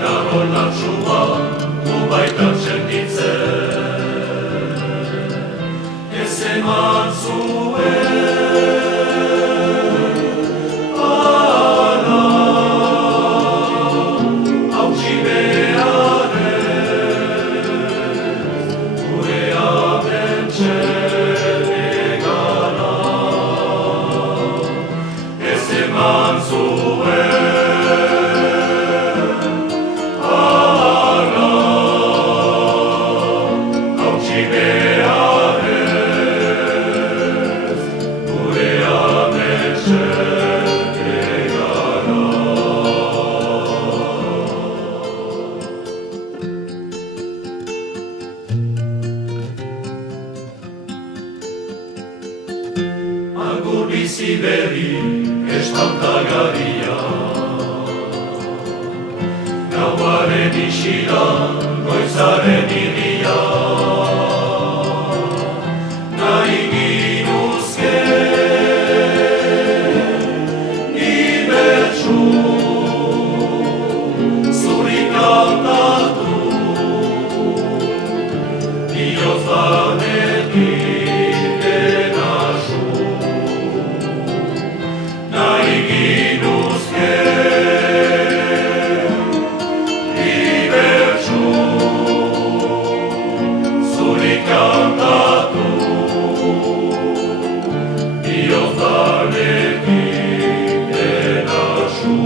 Dago latsua, du baitan sentitzen. Ez eman zuen ara, hautsi beharrez, gure amentsen egana. Ez eman zuen Agur bizi berri estautagaria, gauaren isila, goizaren iria. Nahi ginuzke, ni bertsu, zuri kantatu, bihotz banekin denazu. Nahi ginuzke, ni bertsu, zuri kantatu, bihotz banekin denazu.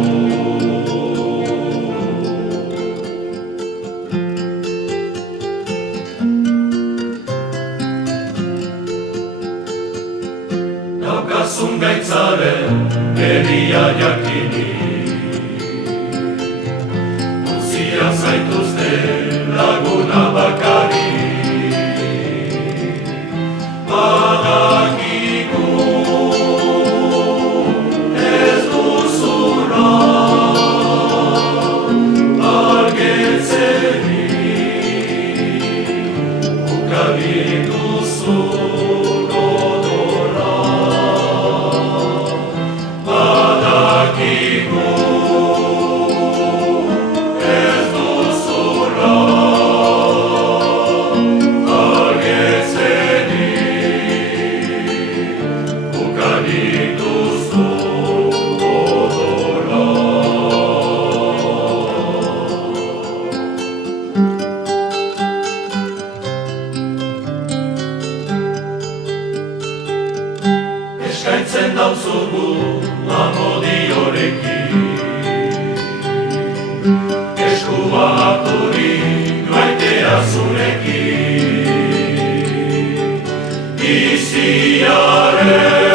Daukazun gaitzaren beria jakini, utzia zaituzte laguna bakari. Badakigu ez duzula argetzerik, ukari duzu godora. Badakigu ez duzula argetzerik, ukari duzu godora. Eskaintzen dauzugu amodiorekin, eskua harturik maitea zurekin. Biziaren